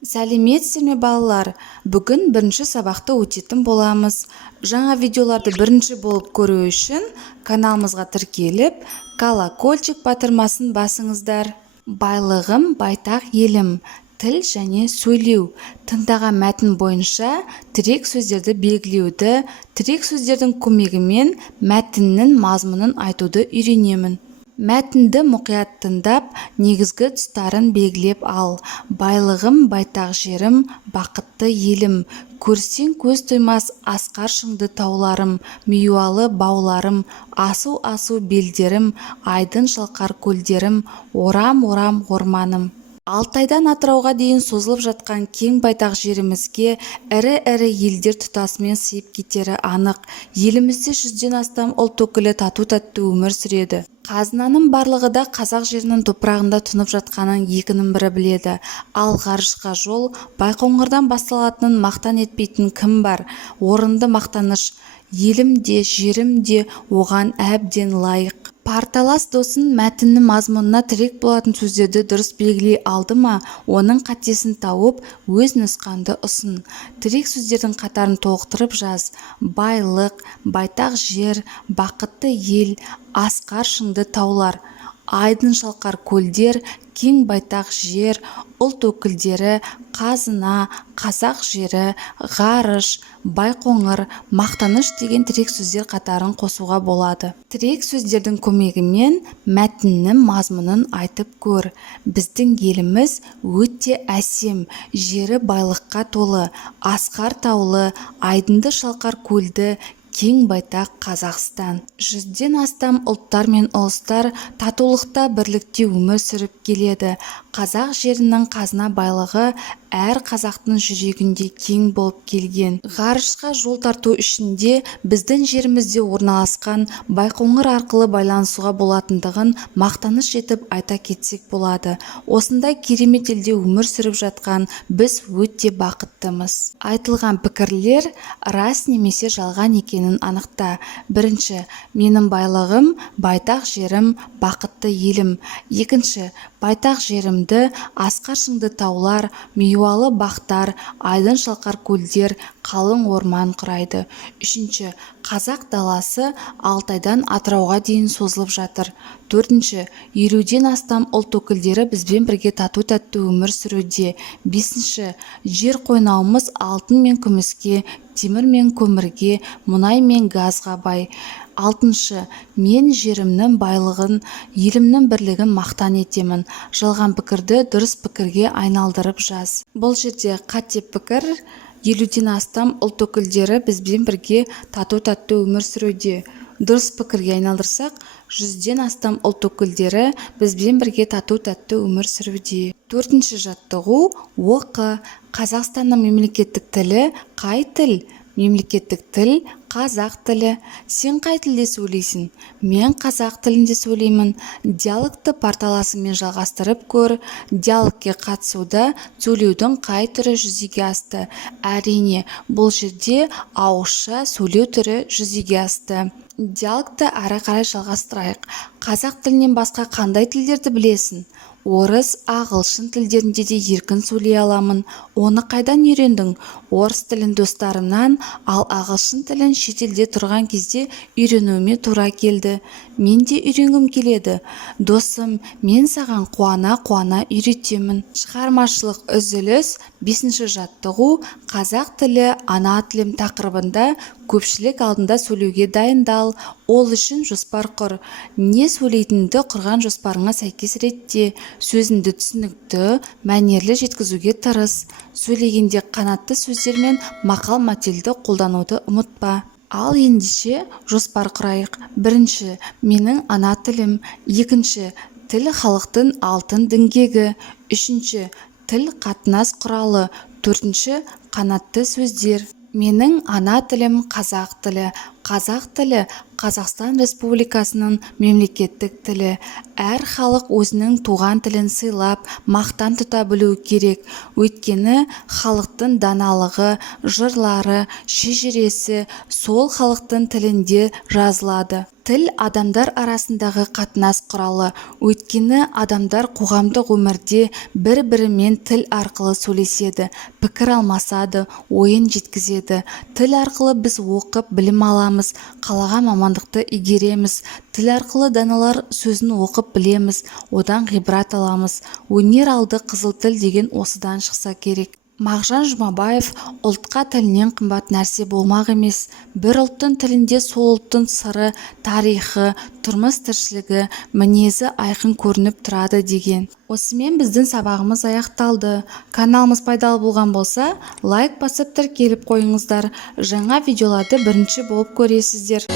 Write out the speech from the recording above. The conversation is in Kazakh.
Сәлеметсіздер ме балалар? Бүгін бірінші сабақты өтетін боламыз. Жаңа видеоларды бірінші болып көру үшін каналымызға тіркеліп, колокольчик батырмасын басыңыздар. Байлығым байтақ елім. Тіл және сөйлеу. Тыңдаған мәтін бойынша тірек сөздерді белгілеуді, тірек сөздердің көмегімен мәтіннің мазмұнын айтуды үйренемін. Мәтінді мұқият тыңдап, негізгі тұстарын белгілеп ал. Байлығым байтақ жерім, бақытты елім. Көрсең көз тоймас асқар шыңды тауларым, миуалы бауларым, асу-асу белдерім, айдын шалқар көлдерім, орам-орам орманым. Алтайдан Атырауға дейін созылып жатқан кең байтақ жерімізге ірі-ірі елдер тұтасымен сыйып кетері анық. Елімізде 100-ден астам ұлт өкілі тату-тәтті өмір сүреді. Қазынаның барлығы да қазақ жерінің топырағында тұнып жатқанын екінің бірі біледі. Ал ғарышқа жол Байқоңырдан басталатынын мақтан етпейтін кім бар? Орынды мақтаныш. Елім де, жерім де оған әбден лайық. Парталас досын мәтіннің мазмұнына тірек болатын сөздерді дұрыс белгілей алды ма, оның қатесін тауып, өз нұсқаңды ұсын. Тірек сөздердің қатарын толықтырып жаз. Байлық, байтақ жер, бақытты ел, асқар шыңды таулар, айдын шалқар көлдер, кең байтақ жер, ұлт өкілдері, қазына, қазақ жері, ғарыш, Байқоңыр, мақтаныш деген тірек сөздер қатарын қосуға болады. Тірек сөздердің көмегімен мәтіннің мазмұнын айтып көр. Біздің еліміз өте әсем, жері байлыққа толы, асқар таулы, айдынды шалқар көлді, кең байтақ Қазақстан. 100-ден астам ұлттар мен ұлыстар татулықта бірлікте өмір сүріп келеді. Қазақ жерінің қазына байлығы әр қазақтың жүрегінде кең болып келген. Ғарышқа жол тарту үшінде біздің жерімізде орналасқан Байқоңыр арқылы байланысуға болатындығын мақтаныш етіп айта кетсек болады. Осындай керемет елде өмір сүріп жатқан біз өте бақыттымыз. Айтылған пікірлер рас немесе жалған екенін анықта. Бірінші, менің байлығым байтақ жерім, бақытты елім. Екінші, байтақ жерімді асқар шыңды таулар, миуалы бақтар, айдын шалқар көлдер, қалың орман құрайды. Үшінші, қазақ даласы Алтайдан Атырауға дейін созылып жатыр. Төртінші, 50-ден астам ұлт өкілдері бізбен бірге тату-тәтті өмір сүруде. Бесінші, жер қойнауымыз алтын мен күміске, темір мен көмірге, мұнай мен газға бай. Алтыншы, мен жерімнің байлығын, елімнің бірлігін мақтан етемін. Жалған пікірді дұрыс пікірге айналдырып жаз. Бұл жерде қате пікір. 50-ден астам ұлт өкілдері бізбен бірге тату-тәтті өмір сүруде. Дұрыс пікірге айналдырсақ, 100-ден астам ұлт өкілдері бізбен бірге тату-тәтті өмір сүруде. Төртінші жаттығу оқы. Қазақстанның мемлекеттік тілі қай тіл? Мемлекеттік тіл қазақ тілі. Сен қай тілде сөйлейсің? Мен қазақ тілінде сөйлеймін. Диалогты парталасымен жалғастырып көр. Диалогке қатысуда сөйлеудің қай түрі жүзеге асты? Әрине, бұл жерде ауызша сөйлеу түрі жүзеге асты. Диалогты ары қарай жалғастырайық. Қазақ тілінен басқа қандай тілдерді білесің? Орыс, ағылшын тілдерінде де еркін сөйлей аламын. Оны қайдан үйрендің? Орыс тілін достарымнан, ал ағылшын тілін шетелде тұрған кезде үйренуіме тура келді. Мен де үйренгім келеді. Досым, мен саған қуана-қуана үйретемін. Шығармашылық үзіліс. 5-ші жаттығу қазақ тілі ана тілім тақырыбында көпшілік алдында сөйлеуге дайындал. Ол үшін жоспар құр. Не сөйлейтінді құрған жоспарыңа сәйкес ретте. Сөзіңді түсінікті, мәнерлі жеткізуге тырыс. Сөйлегенде қанатты сөздер мен мақал-мәтелді қолдануды ұмытпа. Ал ендеше жоспар құрайық. Бірінші, менің ана тілім. Екінші, тіл халықтың алтын діңгегі. Үшінші, тіл қатынас құралы. Төртінші, қанатты сөздер. Менің ана тілім қазақ тілі. Қазақ тілі Қазақстан Республикасының мемлекеттік тілі. Әр халық өзінің туған тілін сыйлап, мақтан тұта білуі керек. Өйткені халықтың даналығы, жырлары, шежіресі сол халықтың тілінде жазылады. Тіл адамдар арасындағы қатынас құралы. Өйткені адамдар қоғамдық өмірде бір-бірімен тіл арқылы сөйлеседі, пікір алмасады, ойын жеткізеді. Тіл арқылы біз оқып, білім аламыз, қалаған мамандықты игереміз. Тіл арқылы даналар сөзін оқып білеміз, одан ғибрат аламыз. Өнер алды қызыл тіл деген осыдан шықса керек. Мағжан Жұмабаев ұлтқа тілінен қымбат нәрсе болмақ емес. Бір ұлттың тілінде сол ұлттың сыры, тарихы, тұрмыс тіршілігі, мінезі айқын көрініп тұрады деген. Осымен біздің сабағымыз аяқталды. Каналымыз пайдалы болған болса, лайк басып тіркеліп қойыңыздар. Жаңа видеоларды бірінші болып көресіздер.